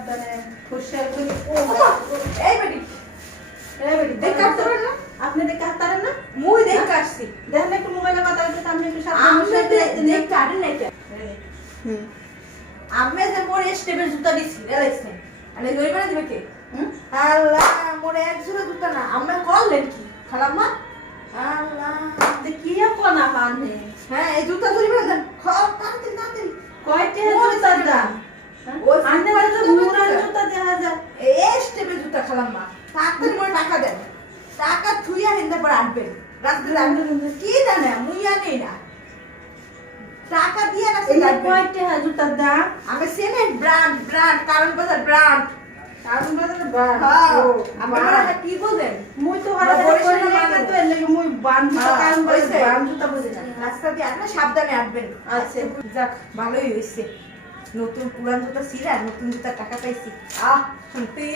সাবধানে হুঁশিয়ার করে। এই বেটি দেখ কাটতে পারেন না আপনি দেখে হাতারেন না? মুই দেখ কাটছি দেখেন একটু মোবাইলে কথা বলতে আপনি একটু আমি সাবধানে দেখ কাটেন না এটা হুম আমি যে মোর স্টেপের জুতা দিছি রেলাইছেন মানে জরিমানা দিবে কে হুম আল্লাহ মোর এক জোড়া জুতা না আমরা করলেন কি খালাম্মা আল্লাহ যে কি আপনা পানে হ্যাঁ এই জুতা জরিমানা দেন তাড়াতাড়ি তাড়াতাড়ি কয়টা জুতার দাম? ওই আন্নে তো মুরার জুতা দেখা যায়। এই স্টেপের জুতা খালাম্মা তাড়াতাড়ি মোর টাকা দেন টাকা থুইয়া হিন্দে পর আনবেন রাত্রে আনবেন কি জানে মুইয়া নেই না টাকা দিয়ে রাখছি এই কয়টা জুতার দাম? আমি সিমেন্ট ব্র্যান্ড কারণ বাজার ব্র্যান্ড কারণ বাজারে বা আপনারা কি বলেন মুই তো হঠাৎ করে লেখা তো এর লাগি মুই বান্ধুতা কারণ বাজারে বান্ধুতা বুঝি না। রাস্তা দিয়ে আপনি সাবধানে আসবেন আচ্ছা যাক ভালোই হয়েছে নতুন পুরান জুতা ছিঁড়া নতুন জুতা টাকা পাইছি আহ শান্তি